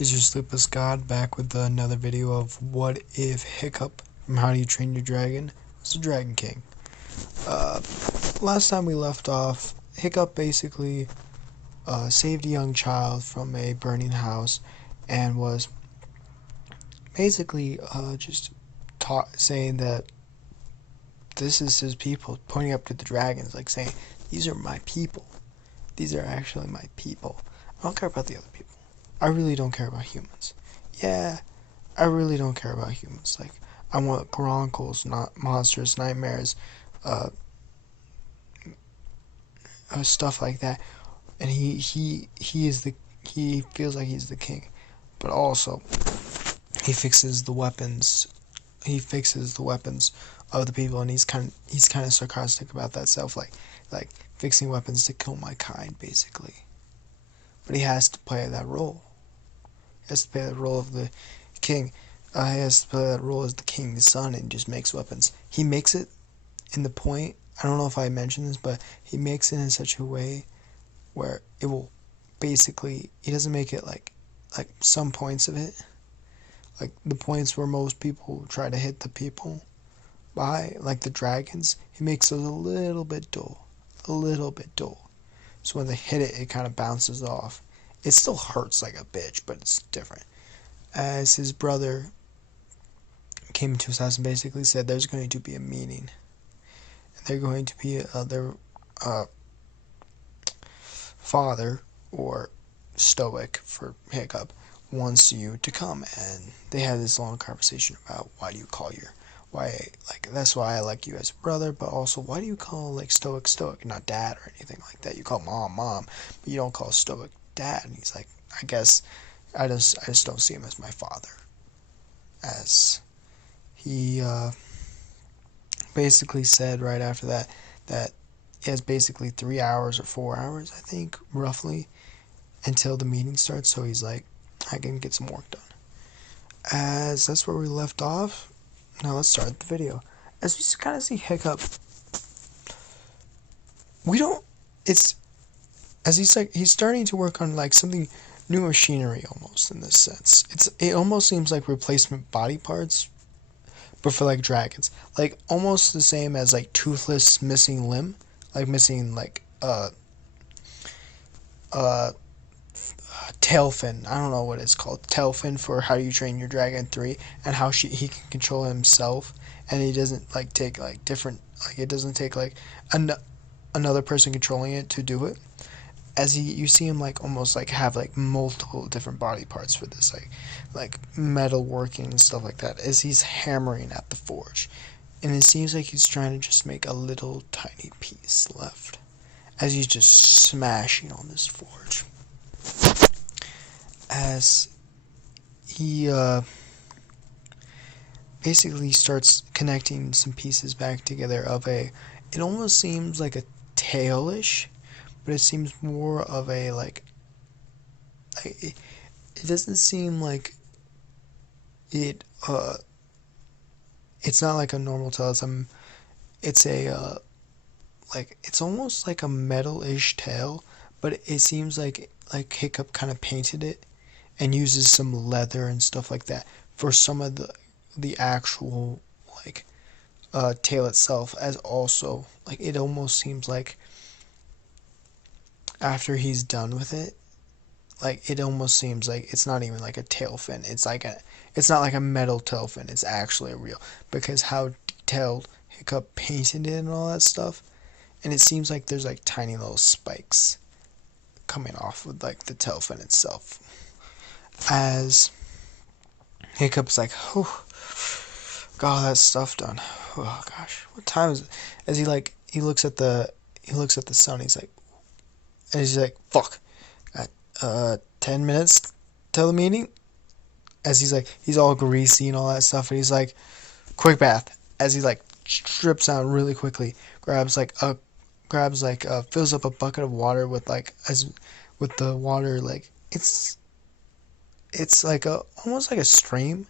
Is your sleepless god back with another video of what if Hiccup from How Do You Train Your Dragon was the Dragon King? Uh, Last time we left off, Hiccup basically saved a young child from a burning house and was basically just saying that this is his people, pointing up to the dragons, like saying, "These are my people. These are actually my people. I don't care about the other people. I really don't care about humans. Yeah, I really don't care about humans. Like, I want Gronkles, not monstrous nightmares, uh, stuff like that." And he is the he feels like he's the king, but also he fixes the weapons. He fixes the weapons of the people, and he's kind of sarcastic about that stuff, like fixing weapons to kill my kind, basically. But he has to play that role. He has to play the role of the king. He has to play that role as the king's son and just makes weapons. He makes it in the point. I don't know if I mentioned this, but he makes it in such a way where it will basically. He doesn't make it like some points of it, like the points where most people try to hit the people by, like the dragons. He makes those a little bit dull, a little bit dull. So when they hit it, it kind of bounces off. It still hurts like a bitch, but it's different. As his brother came into his house and basically said there's going to be a meeting. And they're going to be their uh, father, or Stoic for Hiccup, wants you to come. And they had this long conversation about why do you call your why, like, that's why I like you as a brother, but also why do you call like Stoic, not dad or anything like that. You call mom, but you don't call Stoic dad. And he's like, I guess I just don't see him as my father. As he basically said right after that he has basically 3 hours or 4 hours, I think, roughly, until the meeting starts. So he's like, I can get some work done. As that's where we left off. Now let's start the video. As we kind of see Hiccup, we don't. It's as he's starting to work on like something new machinery almost in this sense. It almost seems like replacement body parts, but for like dragons, like almost the same as like Toothless missing limb, like missing like uh tail fin. I don't know what it's called. Tail fin for How You Train Your Dragon 3, and how he can control himself, and he doesn't like take like different, like it doesn't take like another person controlling it to do it. As you see him like almost like have like multiple different body parts for this, like metal working and stuff like that, as he's hammering at the forge. And it seems like he's trying to just make a little tiny piece left as he's just smashing on this forge. As he basically starts connecting some pieces back together of it almost seems like a tailish, but it seems more of a it doesn't seem like it it's not like a normal tail. It's a like it's almost like a metal-ish tail, but it seems like Hiccup kind of painted it and uses some leather and stuff like that for some of the actual like tail itself. As also, like, it almost seems like after he's done with it, like it almost seems like it's not even like a tail fin. It's not like a metal tail fin. It's actually a real, because how detailed Hiccup painted it and all that stuff. And it seems like there's like tiny little spikes coming off with like the tail fin itself. As Hiccup's like, oh, got all that stuff done. Oh gosh, what time is it? As he looks at the sun. He's like, and he's like, fuck, got 10 minutes till the meeting. As he's all greasy and all that stuff, and he's like, quick bath. As he like strips down really quickly, fills up a bucket of water with with the water, like it's like a almost like a stream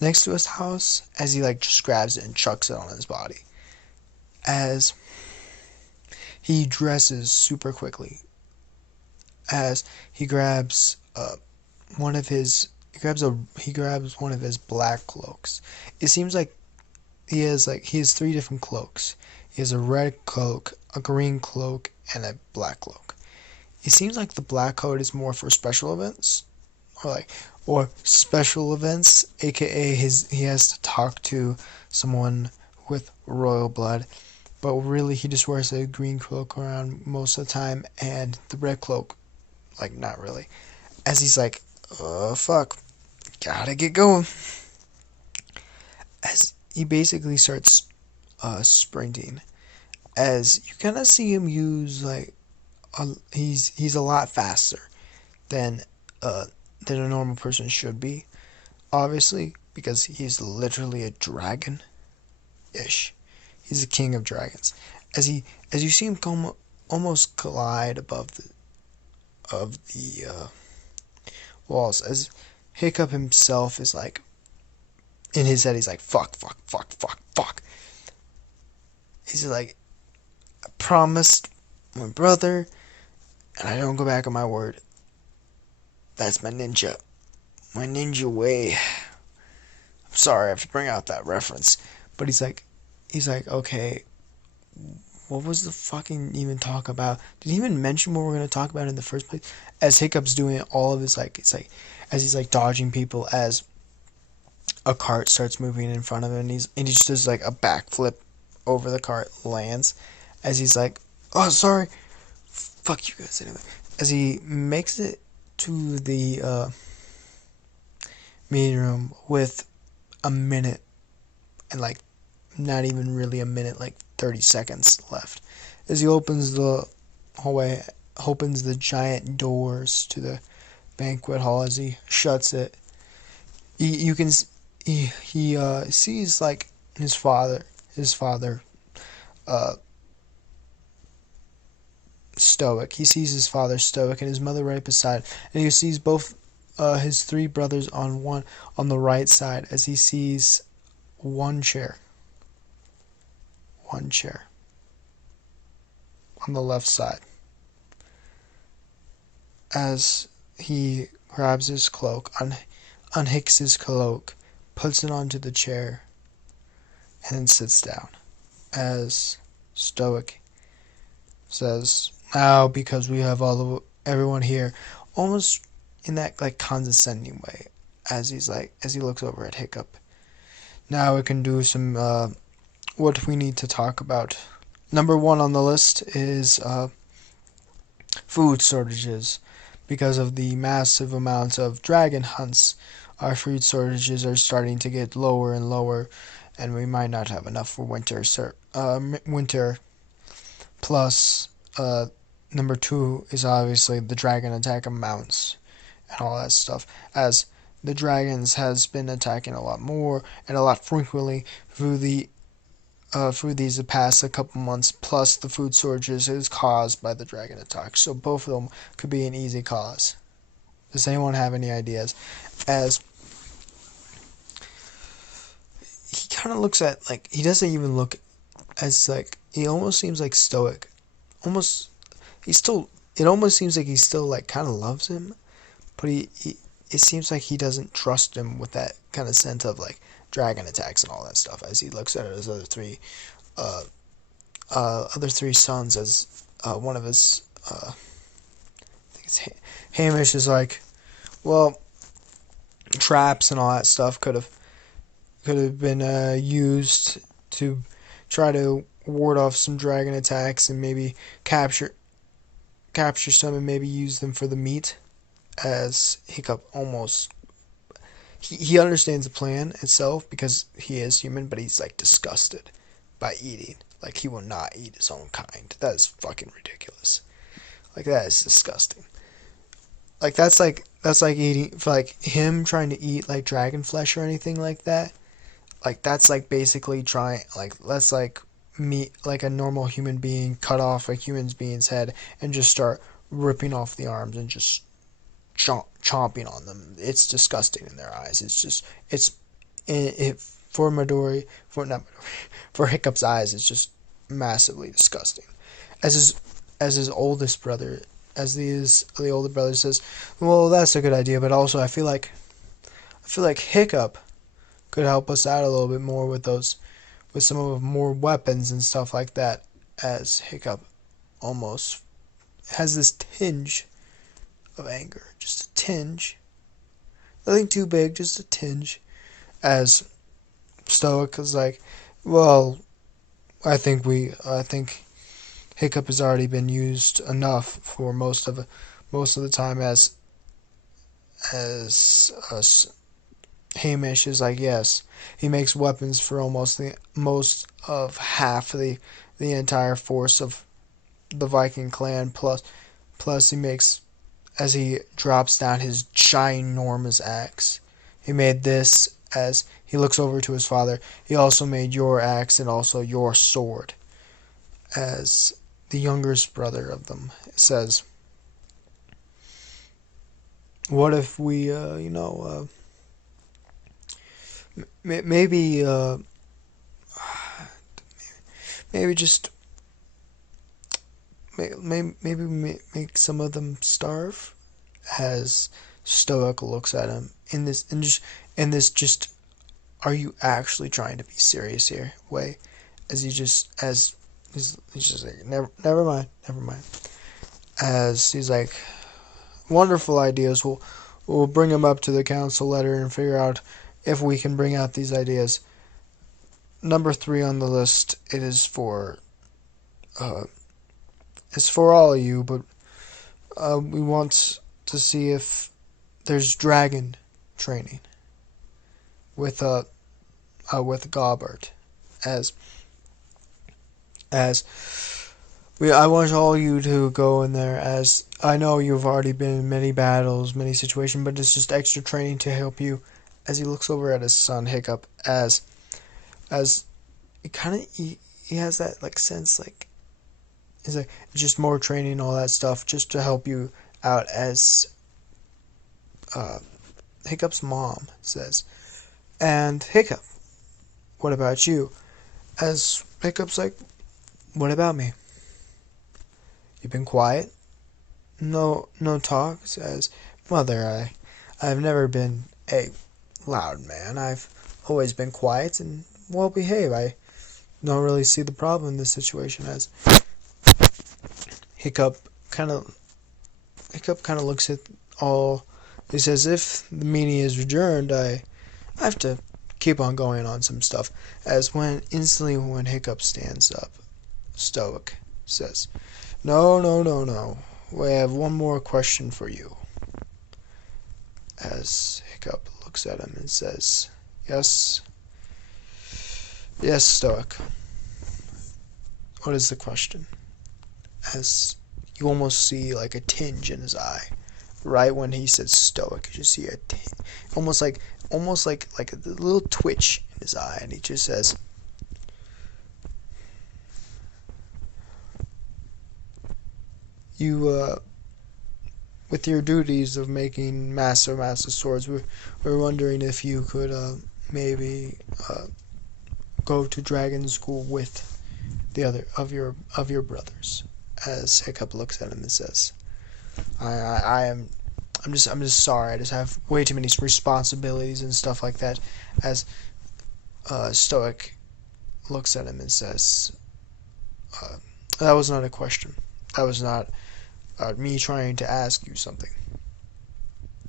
next to his house. As he like just grabs it and chucks it on his body. As he dresses super quickly. As he grabs he grabs one of his black cloaks. It seems like he has three different cloaks. He has a red cloak, a green cloak, and a black cloak. It seems like the black coat is more for special events, or special events, aka he has to talk to someone with royal blood, but really he just wears a green cloak around most of the time, and the red cloak, like, not really. As he's like, fuck, gotta get going. As he basically starts sprinting, as you kind of see him use he's a lot faster than uh than a normal person should be, obviously, because he's literally a dragon ish. He's the king of dragons. As you see him come almost collide above the walls, as Hiccup himself is like, in his head he's like, fuck, fuck, fuck, fuck, fuck. He's like, I promised my brother, and I don't go back on my word. That's my ninja way. I'm sorry I have to bring out that reference, but he's like, okay, what was the fucking even talk about? Did he even mention what we're gonna talk about in the first place? As Hiccup's doing all of his as he's like dodging people, as a cart starts moving in front of him, and he just does like a backflip over the cart, lands, as he's like, oh sorry, fuck you guys anyway. As he makes it to the meeting room with a minute and like not even really a minute, like 30 seconds left, as he opens the hallway, opens the giant doors to the banquet hall. As he shuts it, you can he sees like his father Stoic. He sees his father Stoic and his mother right beside, and he sees both his three brothers on the right side, as he sees one chair on the left side, as he grabs his cloak, unhicks his cloak, puts it onto the chair, and then sits down, as Stoic says, now because we have everyone here, almost in that like condescending way, as he looks over at Hiccup. Now we can do some what we need to talk about. Number one on the list is food shortages. Because of the massive amounts of dragon hunts, our food shortages are starting to get lower and lower, and we might not have enough for winter. Plus, number two is obviously the dragon attack amounts and all that stuff, as the dragons has been attacking a lot more and a lot frequently through these past a couple months. Plus, the food shortages is caused by the dragon attack, so both of them could be an easy cause. Does anyone have any ideas? As he kind of looks at, like, he doesn't even look as, like, he almost seems like Stoic. It almost seems like he still, like, kind of loves him, but it seems like he doesn't trust him with that kind of sense of, like, dragon attacks and all that stuff, as he looks at his other three sons, as one of his I think it's Hamish is like, well, traps and all that stuff could have been used to try to ward off some dragon attacks and maybe capture some and maybe use them for the meat, as Hiccup almost he understands the plan itself because he is human, but he's like disgusted by eating. Like, he will not eat his own kind. That is fucking ridiculous. Like, that is disgusting. Like, that's like eating, like him trying to eat like dragon flesh or anything like that. Like, that's like basically trying, like, that's like meat, like a normal human being cut off a human being's head and just start ripping off the arms and just chomping on them. It's disgusting in their eyes. For Hiccup's eyes, it's just massively disgusting. As his oldest brother the older brother says, well, that's a good idea, but also I feel like Hiccup could help us out a little bit more with some of more weapons and stuff like that, as Hiccup almost has this tinge of anger, just a tinge, nothing too big, just a tinge, as Stoic is like, well, I think Hiccup has already been used enough for most of the time, as us. Hamish is like, yes, he makes weapons for almost the most of half the entire force of the Viking clan. Plus he makes, as he drops down his ginormous axe. He made this as he looks over to his father. He also made your axe and also your sword. As the youngest brother of them says, what if we, maybe, maybe just maybe make some of them starve? As Stoic looks at him in this just, are you actually trying to be serious here way, as he's just like, never mind, as he's like, wonderful ideas, we'll bring them up to the council letter and figure out if we can bring out these ideas. Number 3 on the list, it's for all of you, but we want to see if there's dragon training with Gobbert, as I want all you to go in there, as I know you've already been in many battles, many situations, but it's just extra training to help you. As he looks over at his son Hiccup, as it kind of he has that like sense, like he's like, just more training, all that stuff, just to help you out. As Hiccup's mom says, and Hiccup, what about you? As Hiccup's like, what about me? You've been quiet? No talk? Says, mother, I've never been a loud man. I've always been quiet and well behaved. I don't really see the problem in this situation. As Hiccup kind of looks at all. He says, if the meeting is adjourned, I have to keep on going on some stuff. As when Hiccup stands up, Stoic says, no. We have one more question for you. As Hiccup looks at him and says, yes, Stoic. What is the question? As you almost see like a tinge in his eye. Right when he says Stoic, you see a tinge, almost like a little twitch in his eye, and he just says, you, with your duties of making master swords, we're wondering if you could maybe go to dragon school with the other of your brothers. As Hiccup looks at him and says, I'm just sorry. I just have way too many responsibilities and stuff like that. As Stoic looks at him and says, that was not a question. That was not me trying to ask you something.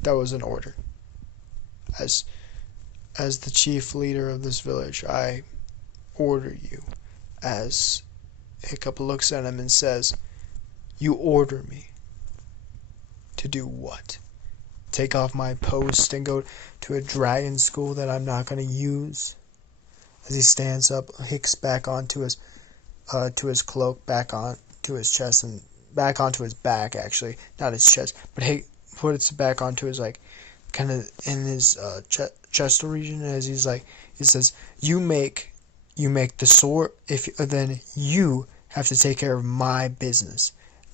That was an order. As the chief leader of this village, I order you. As Hiccup looks at him and says, you order me to do what? Take off my post and go to a dragon school that I'm not going to use? As he stands up, hicks back onto his cloak, back onto his chest, and back onto his back, actually, not his chest, but he puts it back onto his, like, kind of in his chest region. As he says, you make the sword, then you have to take care of my business.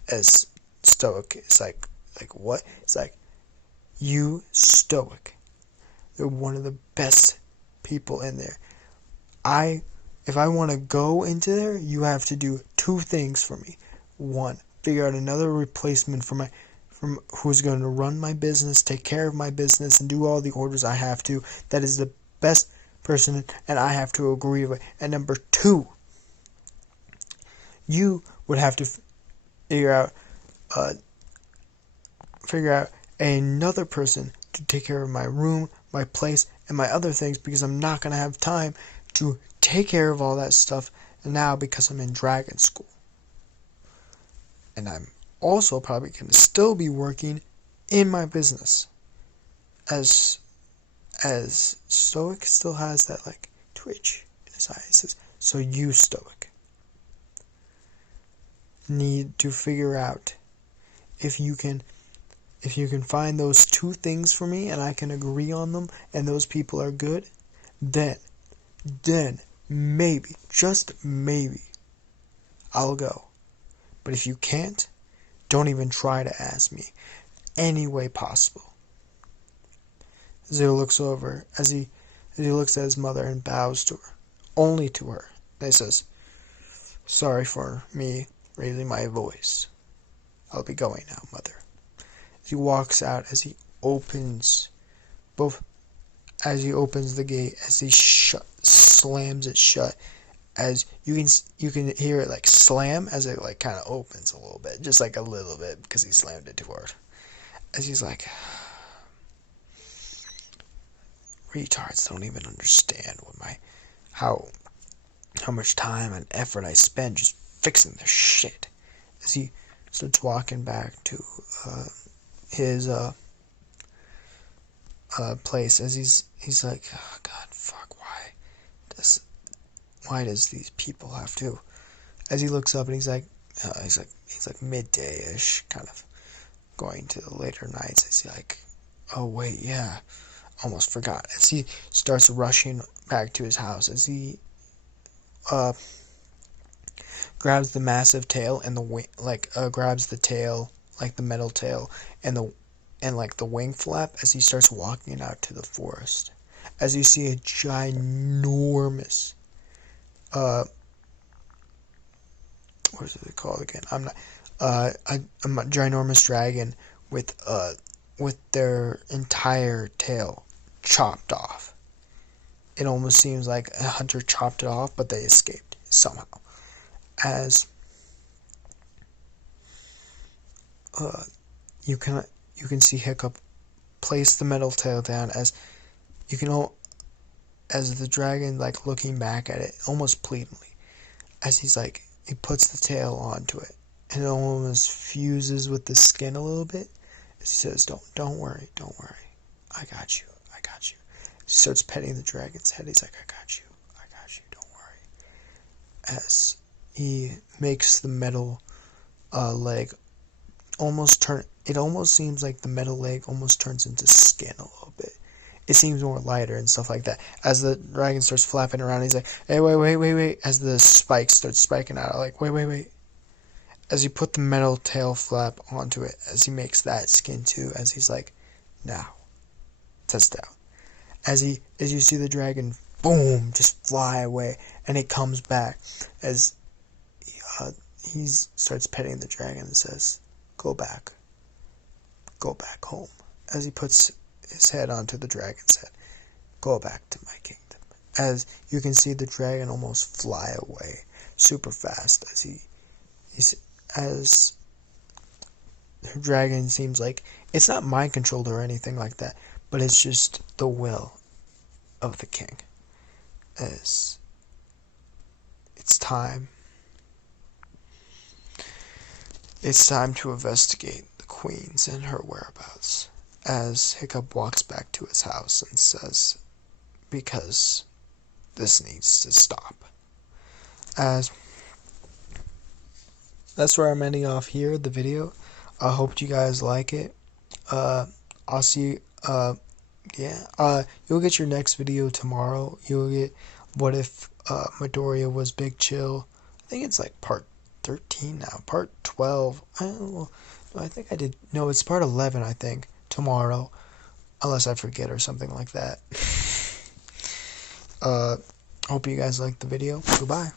As Stoic is like what? It's like, you Stoic, they're one of the best people in there. If I want to go into there, you have to do 2 things for me. 1, figure out another replacement from who's going to run my business, take care of my business, and do all the orders I have to. That is the best person, and I have to agree with. And number 2, you would have to figure out another person to take care of my room, my place, and my other things, because I'm not going to have time to take care of all that stuff now because I'm in dragon school. And I'm also probably going to still be working in my business, as Stoic still has that like twitch in his eye. He says, so you, Stoic, need to figure out if you can find those 2 things for me and I can agree on them and those people are good, then maybe, just maybe, I'll go. But if you can't, don't even try to ask me any way possible. As he looks at his mother and bows to her, only to her, and he says, sorry for me raising my voice. I'll be going now, mother. As he walks out, as he opens the gate, as he slams it shut, as you can hear it like slam as it like kind of opens a little bit, just like a little bit, because he slammed it too hard. As he's like, retards don't even understand how much time and effort I spend just fixing their shit. As he starts walking back to his place, as he's like, oh, God, fuck, why does these people have to? As he looks up and he's like midday-ish, kind of going to the later nights. As he's like, oh wait, yeah, almost forgot. As he starts rushing back to his house, as he grabs the massive tail and the wing, grabs the tail, like the metal tail, and the wing flap, as he starts walking out to the forest. As you see a ginormous, what is it called again? A ginormous dragon with their entire tail chopped off. It almost seems like a hunter chopped it off, but they escaped somehow. As you can see Hiccup place the metal tail down, as the dragon like looking back at it almost pleadingly, as he puts the tail onto it, and it almost fuses with the skin a little bit, as he says, don't worry, I got you. He starts petting the dragon's head. He's like, I got you, don't worry. As he makes the metal leg almost turn, it almost seems like the metal leg almost turns into skin a little bit. It seems more lighter and stuff like that. As the dragon starts flapping around, he's like, hey, wait. As the spikes start spiking out, like, wait. As he put the metal tail flap onto it, as he makes that skin too, as he's like, now, test out. As you see the dragon, boom, just fly away, and it comes back, as he starts petting the dragon and says, go back home. As he puts his head onto the dragon's head, go back to my kingdom. As you can see the dragon almost fly away super fast, as the dragon seems like it's not mind controlled or anything like that, but it's just the will of the king. As it's time to investigate the queens and her whereabouts. As Hiccup walks back to his house and says, because this needs to stop. As that's where I'm ending off here, the video. I hope you guys like it. I'll see you'll get your next video tomorrow. You'll get what if Midoriya was Big Chill. I think it's like part 13 now, part 12. I don't know. I think I did. No, it's part 11, I think, tomorrow, unless I forget or something like that. Hope you guys liked the video. Goodbye.